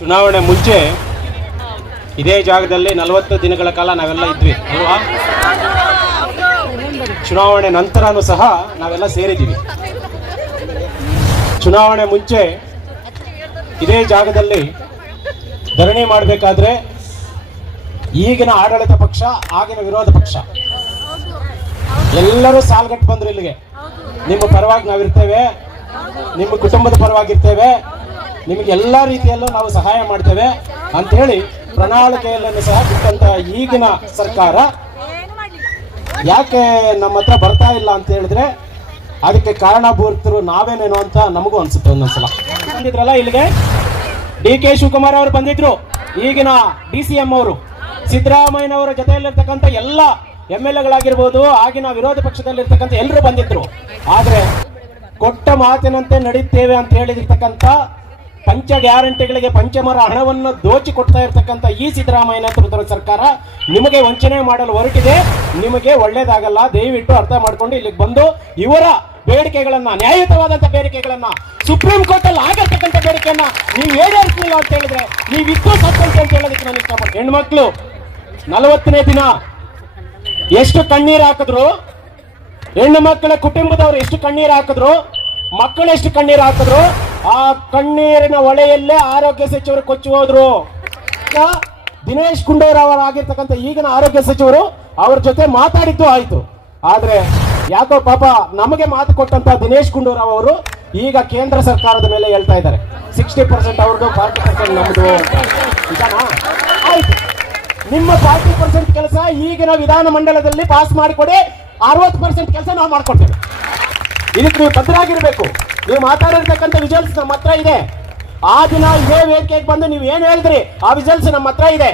ಚುನಾವಣೆ ಮುಂಚೆ ಇದೇ ಜಾಗದಲ್ಲಿ ನಲವತ್ತು ದಿನಗಳ ಕಾಲ ನಾವೆಲ್ಲ ಇದ್ವಿ, ಅಲ್ವಾ? ಚುನಾವಣೆ ನಂತರನೂ ಸಹ ನಾವೆಲ್ಲ ಸೇರಿದ್ದೀವಿ. ಚುನಾವಣೆ ಮುಂಚೆ ಇದೇ ಜಾಗದಲ್ಲಿ ಧರಣಿ ಮಾಡಬೇಕಾದ್ರೆ ಈಗಿನ ಆಡಳಿತ ಪಕ್ಷ, ಆಗಿನ ವಿರೋಧ ಪಕ್ಷ. ಎಲ್ಲರೂ ಸಾಲ್ಗಟ್ಟು ಬಂದ್ರು ಇಲ್ಲಿಗೆ. ನಿಮ್ಮ ಪರವಾಗಿ ನಾವಿರ್ತೇವೆ, ನಿಮ್ಮ ಕುಟುಂಬದ ಪರವಾಗಿರ್ತೇವೆ. ನಿಮಗೆ ಎಲ್ಲ ರೀತಿಯಲ್ಲೂ ನಾವು ಸಹಾಯ ಮಾಡ್ತೇವೆ ಅಂತ ಹೇಳಿ ಪ್ರಣಾಳಿಕೆಯನ್ನು ಸಹ ಬಿಟ್ಟಂತ ಈಗಿನ ಸರ್ಕಾರ ಯಾಕೆ ನಮ್ಮ ಹತ್ರ ಬರ್ತಾ ಇಲ್ಲ ಅಂತ ಹೇಳಿದ್ರೆ ಅದಕ್ಕೆ ಕಾರಣಭೂತರು ನಾವೇನೇನೋ ಅಂತ ನಮಗೂ ಅನ್ಸುತ್ತೆ ಒಂದೊಂದ್ಸಲ ಬಂದಿದ್ರಲ್ಲ ಇಲ್ಲಿಗೆ? ಡಿ ಕೆ ಶಿವಕುಮಾರ್ ಅವರು ಬಂದಿದ್ರು. ಈಗಿನ ಡಿ ಸಿ ಎಂ ಅವರು. ಸಿದ್ದರಾಮಯ್ಯನವರ ಜೊತೆಯಲ್ಲಿರ್ತಕ್ಕಂಥ ಎಲ್ಲ ಎಂ ಎಲ್ ಎಗಳಾಗಿರ್ಬೋದು, ಆಗಿನ ವಿರೋಧ ಪಕ್ಷದಲ್ಲಿರ್ತಕ್ಕಂಥ ಎಲ್ಲರೂ ಬಂದಿದ್ರು. ಆದ್ರೆ ಕೊಟ್ಟ ಮಾತಿನಂತೆ ನಡೀತೇವೆ ಅಂತ ಹೇಳಿರ್ತಕ್ಕಂಥ ಪಂಚ ಗ್ಯಾರಂಟಿಗಳಿಗೆ ಪಂಚಮರ ಹಣವನ್ನು ದೋಚಿ ಕೊಡ್ತಾ ಇರತಕ್ಕಂಥ ಈ ಸಿದ್ದರಾಮಯ್ಯ ನೇತೃತ್ವದ ಸರ್ಕಾರ ನಿಮಗೆ ವಂಚನೆ ಮಾಡಲು ಹೊರಟಿದೆ, ನಿಮಗೆ ಒಳ್ಳೇದಾಗಲ್ಲ, ದಯವಿಟ್ಟು ಅರ್ಥ ಮಾಡಿಕೊಂಡು ಇಲ್ಲಿಗೆ ಬಂದು ಇವರ ಬೇಡಿಕೆಗಳನ್ನ ನ್ಯಾಯಯುತವಾದಂತ ಬೇಡಿಕೆಗಳನ್ನ, ಸುಪ್ರೀಂ ಕೋರ್ಟ್ ಅಲ್ಲಿ ಆಗಿರ್ತಕ್ಕಂಥ ಬೇಡಿಕೆಯನ್ನ ನೀವು ಏರಿಸಲಿಲ್ಲ ಅಂತ ಹೇಳಿದ್ರೆ, ನೀವು ಇದ್ದು ಅಂತ ಹೇಳೋದಕ್ಕೆ ನಾನು ಇಷ್ಟಪಡ್ತೀನಿ. ಹೆಣ್ಮಕ್ಳು, ನಲವತ್ತನೇ ದಿನ, ಎಷ್ಟು ಕಣ್ಣೀರು ಹಾಕಿದ್ರು? ಹೆಣ್ಣು ಮಕ್ಕಳ ಕುಟುಂಬದವರು ಎಷ್ಟು ಕಣ್ಣೀರು ಹಾಕಿದ್ರು? ಮಕ್ಕಳು ಎಷ್ಟು ಕಣ್ಣೀರು ಹಾಕಿದ್ರು? ಆ ಕಣ್ಣೀರಿನ ಹೊಳೆಯಲ್ಲೇ ಆರೋಗ್ಯ ಸಚಿವರು ಕೊಚ್ಚಿ ಹೋದ್ರು. ದಿನೇಶ್ ಗುಂಡೂರಾವ್ ಆಗಿರ್ತಕ್ಕಂಥ ಈಗಿನ ಆರೋಗ್ಯ ಸಚಿವರು ಅವ್ರ ಜೊತೆ ಮಾತಾಡಿದ್ದು ಆಯ್ತು. ಆದ್ರೆ ಯಾಕೋ ಪಾಪ ನಮಗೆ ಮಾತು ಕೊಟ್ಟಂತ ದಿನೇಶ್ ಗುಂಡೂರಾವ್ ಅವರು ಈಗ ಕೇಂದ್ರ ಸರ್ಕಾರದ ಮೇಲೆ ಹೇಳ್ತಾ ಇದ್ದಾರೆ. ಸಿಕ್ಸ್ಟಿ ಪರ್ಸೆಂಟ್ ಅವ್ರದ್ದು ಫಾರ್ಟಿ ಪರ್ಸೆಂಟ್ ನಮ್ದು ಆಯ್ತು. ನಿಮ್ಮ ಫಾರ್ಟಿ ಪರ್ಸೆಂಟ್ ಕೆಲಸ ಈಗಿನ ವಿಧಾನ ಮಂಡಲದಲ್ಲಿ ಪಾಸ್ ಮಾಡಿಕೊಡಿ, ಅರವತ್ತು ಪರ್ಸೆಂಟ್ ಕೆಲಸ ನಾವು ಮಾಡ್ಕೊಡ್ತೇವೆ. ಇದಕ್ಕೆ ನೀವು ಬದ್ಧರಾಗಿರ್ಬೇಕು ನೀವು ಮಾತಾಡಿರ್ತಕ್ಕಂಥ ವಿಜಲ್ಸ್ ನಮ್ಮ ಹತ್ರ ಇದೆ. ಆ ದಿನ ಇದೇ ವೇದಿಕೆಗೆ ಬಂದು ನೀವು ಏನು ಹೇಳಿದ್ರಿ? ಆ ವಿಜಲ್ಸ್ ನಮ್ಮ ಹತ್ರ ಇದೆ.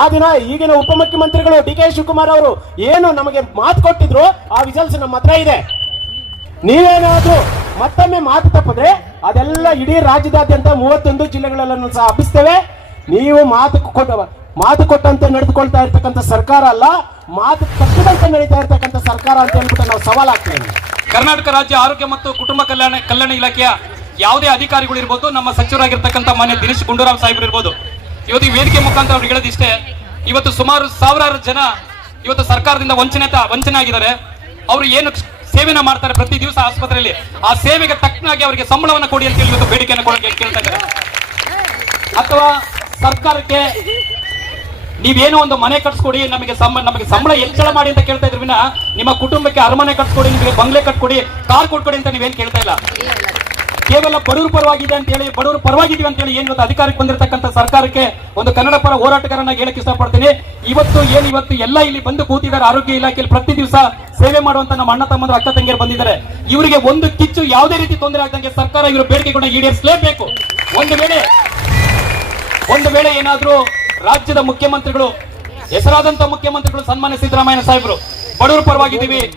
ಆ ದಿನ ಈಗಿನ ಉಪಮುಖ್ಯಮಂತ್ರಿಗಳು ಡಿ ಕೆ ಶಿವಕುಮಾರ್ ಅವರು ಏನು ನಮಗೆ ಮಾತು ಕೊಟ್ಟಿದ್ರು, ಆ ವಿಜಲ್ಸ್ ನಮ್ಮ ಹತ್ರ ಇದೆ. ನೀವೇನಾದ್ರೂ ಮತ್ತೊಮ್ಮೆ ಮಾತು ತಪ್ಪಿದ್ರೆ ಅದೆಲ್ಲ ಇಡೀ ರಾಜ್ಯದಾದ್ಯಂತ ಮೂವತ್ತೊಂದು ಜಿಲ್ಲೆಗಳಲ್ಲೂ ಸಹ ಹಬ್ಬಿಸ್ತೇವೆ. ನೀವು ಮಾತು ಕೊಟ್ಟ, ಮಾತು ಕೊಟ್ಟಂತೆ ನಡೆದುಕೊಳ್ತಾ ಇರ್ತಕ್ಕಂಥ ಸರ್ಕಾರ ಅಲ್ಲ, ಮಾತು ತಪ್ಪಿದಂತೆ ನಡೀತಾ ಇರ್ತಕ್ಕಂಥ ಸರ್ಕಾರ ಅಂತ ಹೇಳ್ಬಿಟ್ಟು ನಾವು ಸವಾಲ್ ಹಾಕ್ತೇವೆ ಕರ್ನಾಟಕ ರಾಜ್ಯ ಆರೋಗ್ಯ ಮತ್ತು ಕುಟುಂಬ ಕಲ್ಯಾಣ ಕಲ್ಯಾಣ ಇಲಾಖೆಯ ಯಾವುದೇ ಅಧಿಕಾರಿಗಳು ಇರ್ಬೋದು, ನಮ್ಮ ಸಚಿವರಾಗಿರ್ತಕ್ಕಂಥ ಮಾನ್ಯ ದಿನೇಶ್ ಗುಂಡೂರಾವ್ ಸಾಹೇಬ್ ಇರ್ಬೋದು. ಇವತ್ತು ವೇದಿಕೆ ಮುಖಾಂತರ ಅವ್ರು ಹೇಳೋದಿಷ್ಟೇ ಇವತ್ತು ಸುಮಾರು ಸಾವಿರಾರು ಜನ ಇವತ್ತು ಸರ್ಕಾರದಿಂದ ವಂಚನೆ ವಂಚನೆ ಆಗಿದ್ದಾರೆ. ಅವರು ಏನು ಸೇವೆನ ಮಾಡ್ತಾರೆ ಪ್ರತಿ ದಿವಸ ಆಸ್ಪತ್ರೆಯಲ್ಲಿ, ಆ ಸೇವೆಗೆ ತಕ್ಕನಾಗಿ ಅವರಿಗೆ ಸಂಬಳವನ್ನು ಕೊಡಿ ಅಂತ ಹೇಳಿ ಇವತ್ತು ಬೇಡಿಕೆಯನ್ನು ಕೊಡೋಕೆ ಕೇಳ್ತಾ ಇದ್ದಾರೆ. ಅಥವಾ ಸರ್ಕಾರಕ್ಕೆ ನೀವೇನೋ ಒಂದು ಮನೆ ಕಟ್ಸ್ಕೊಡಿ, ನಮಗೆ ನಮಗೆ ಸಂಬಳ ಹೆಚ್ಚಳ ಮಾಡಿ ಅಂತ ಕೇಳ್ತಾ ಇದ್ರಿ ವಿನ, ನಿಮ್ಮ ಕುಟುಂಬಕ್ಕೆ ಅರಮನೆ ಕಟ್ಸ್ಕೊಡಿ, ನಿಮಗೆ ಬಂಗ್ಲೆ ಕಟ್ಕೊಡಿ ಕಾರ್ ಕೊಟ್ಕೊಡಿ ಅಂತ ನೀವೇನು ಕೇಳ್ತಾ ಇಲ್ಲ? ಕೇವಲ ಬಡವರು ಪರವಾಗಿದೆ ಅಂತ ಹೇಳಿ, ಬಡವರು ಪರವಾಗಿದ್ದೀವಿ ಅಂತ ಹೇಳಿ ಏನು ಇವತ್ತು ಅಧಿಕಾರಕ್ಕೆ ಬಂದಿರತಕ್ಕಂಥ ಸರ್ಕಾರಕ್ಕೆ ಒಂದು ಕನ್ನಡ ಪರ ಹೋರಾಟಗಾರನ ಹೇಳಕ್ಕೆ ಇಷ್ಟಪಡ್ತೀನಿ. ಇವತ್ತು, ಏನು ಇವತ್ತು ಎಲ್ಲ ಇಲ್ಲಿ ಬಂದು ಕೂತಿದ್ದಾರೆ, ಆರೋಗ್ಯ ಇಲಾಖೆಯಲ್ಲಿ ಪ್ರತಿ ದಿವಸ ಸೇವೆ ಮಾಡುವಂತ ನಮ್ಮ ಅಣ್ಣ ತಮ್ಮಂದ್ರ, ಅಕ್ಕ ತಂಗಿಯರು ಬಂದಿದ್ದಾರೆ. ಇವರಿಗೆ ಒಂದು ಕಿಚ್ಚು ಯಾವುದೇ ರೀತಿ ತೊಂದರೆ ಆಗದಂಗೆ ಸರ್ಕಾರ ಇವರು ಬೇಡಿಕೆ ಕೂಡ ಈಡೇರಿಸಲೇಬೇಕು. ಒಂದು ವೇಳೆ ಒಂದು ವೇಳೆ ಏನಾದ್ರೂ ರಾಜ್ಯದ ಮುಖ್ಯಮಂತ್ರಿಗಳು, ಹೆಸರಾದಂತ ಮುಖ್ಯಮಂತ್ರಿಗಳು ಸನ್ಮಾನ್ಯ ಸಿದ್ದರಾಮಯ್ಯ ಸಾಹೇಬರು, ಬಡವರ ಪರವಾಗಿದ್ದೀವಿ,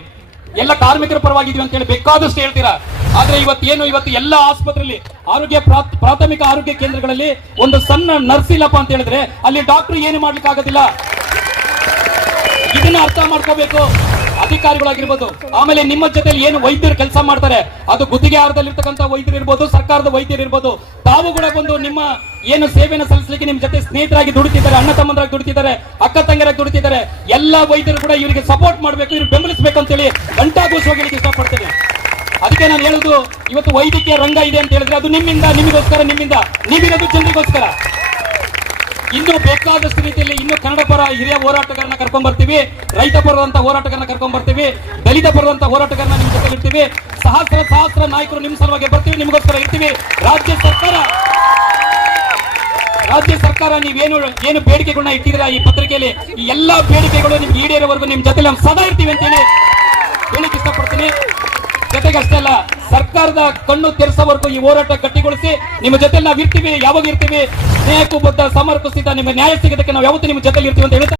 ಎಲ್ಲ ಕಾರ್ಮಿಕರ ಪರವಾಗಿದ್ದೀವಿ ಅಂತ ಹೇಳಿ ಬೇಕಾದಷ್ಟು ಹೇಳ್ತೀರಾ? ಆದ್ರೆ ಇವತ್ತೇನು, ಇವತ್ತು ಎಲ್ಲ ಆಸ್ಪತ್ರೆಯಲ್ಲಿ ಆರೋಗ್ಯ ಪ್ರಾ- ಪ್ರಾಥಮಿಕ ಆರೋಗ್ಯ ಕೇಂದ್ರಗಳಲ್ಲಿ ಒಂದು ಸಣ್ಣ ನರ್ಸ್ ಇಲ್ಲಪ್ಪ ಅಂತ ಹೇಳಿದ್ರೆ ಅಲ್ಲಿ ಡಾಕ್ಟರ್ ಏನು ಮಾಡ್ಲಿಕ್ಕೆ ಆಗೋದಿಲ್ಲ ಇದನ್ನ ಅರ್ಥ ಮಾಡ್ಕೋಬೇಕು. ಅಧಿಕಾರಿಗಳಾಗಿರ್ಬೋದು, ಆಮೇಲೆ ನಿಮ್ಮ ಜೊತೆ ಏನು ವೈದ್ಯರು ಕೆಲಸ ಮಾಡ್ತಾರೆ, ಅದು ಗುತ್ತಿಗೆ ಆಹಾರದಲ್ಲಿರ್ತಕ್ಕಂಥ ವೈದ್ಯರು ಇರ್ಬೋದು, ಸರ್ಕಾರದ ವೈದ್ಯರು ಇರ್ಬೋದು, ತಾವು ಕೂಡ ಬಂದು ನಿಮ್ಮ ಏನು ಸೇವೆಯನ್ನು ಸಲ್ಲಿಸಲಿಕ್ಕೆ ನಿಮ್ಮ ಜೊತೆ ಸ್ನೇಹಿತರಾಗಿ ದುಡಿತಿದ್ದಾರೆ, ಅಣ್ಣ ತಮ್ಮಂದರಾಗಿ ದುಡಿತಿದ್ದಾರೆ, ಅಕ್ಕ ತಂಗಿರಾಗಿ ದುಡಿತಿದ್ದಾರೆ, ಎಲ್ಲ ವೈದ್ಯರು ಕೂಡ ಇವರಿಗೆ ಸಪೋರ್ಟ್ ಮಾಡಬೇಕು ಇವ್ರು ಬೆಂಬಲಿಸಬೇಕು ಅಂತೇಳಿ ಗಂಟಾಘೋಷವಾಗಿ ಹೋಗಲಿಕ್ಕೆ ಇಷ್ಟಪಡ್ತೇನೆ. ಅದಕ್ಕೆ ನಾನು ಹೇಳುದು ಇವತ್ತು ವೈದ್ಯಕೀಯ ರಂಗ ಇದೆ ಅಂತ ಹೇಳಿದ್ರೆ ಅದು ನಿಮ್ಮಿಂದ, ನಿಮಗೋಸ್ಕರ, ನಿಮ್ಮಿಂದ, ನೀವಿರೋದು ಜನರಿಗೋಸ್ಕರ. ಇನ್ನು ಬೇಕಾದಷ್ಟು ರೀತಿಯಲ್ಲಿ ಇನ್ನು ಕನ್ನಡ ಪರ ಹಿರಿಯ ಹೋರಾಟಗಾರನ ಕರ್ಕೊಂಡ್ ಬರ್ತೀವಿ, ರೈತ ಪರದಂತ ಹೋರಾಟಗಾರನ ಕರ್ಕೊಂಡ್ ಬರ್ತೀವಿ, ದಲಿತ ಪರದಂತ ಹೋರಾಟಗಾರನ ನಿಮ್ ಜೊತೆ ಇರ್ತೀವಿ, ಸಹಸ್ರ ಸಹಸ್ರ ನಾಯಕರು ನಿಮ್ ಸಲುವಾಗಿ ಬರ್ತೀವಿ, ನಿಮಗೋಸ್ಕರ ಇರ್ತೀವಿ. ರಾಜ್ಯ ಸರ್ಕಾರ ರಾಜ್ಯ ಸರ್ಕಾರ ನೀವೇನು ಏನು ಬೇಡಿಕೆಗಳನ್ನ ಇಟ್ಟಿದ್ದೀರಾ ಈ ಪತ್ರಿಕೆಯಲ್ಲಿ? ಈ ಎಲ್ಲಾ ಬೇಡಿಕೆಗಳು ನಿಮ್ಗೆ ಈಡೇರೋವರೆಗೂ ನಿಮ್ ಜೊತೆ ನಾವು ಸದಾ ಇರ್ತೀವಿ ಅಂತೇಳಿ ಹೇಳಕ್ ಇಷ್ಟಪಡ್ತೀನಿ. ಜೊತೆಗೆ ಅಷ್ಟೇ ಅಲ್ಲ ಸರ್ಕಾರದ ಕಣ್ಣು ತೆರೆಸವರೆಗೂ ಈ ಹೋರಾಟ ಗಟ್ಟಿಗೊಳಿಸಿ ನಿಮ್ಮ ಜೊತೆ ನಾವು ಇರ್ತೀವಿ ಯಾವಾಗ ಇರ್ತೀವಿ? ಸ್ನೇಹಕ್ಕೂ ಬದ್ಧ ಸಮರ್ಪಿಸಿದ ನಿಮ್ಮ ನ್ಯಾಯ ಸಿಗೋದಕ್ಕೆ ನಾವು ಯಾವತ್ತೂ ನಿಮ್ಮ ಜೊತೆಲಿ ಇರ್ತೀವಿ ಅಂತ ಹೇಳ್ತಾ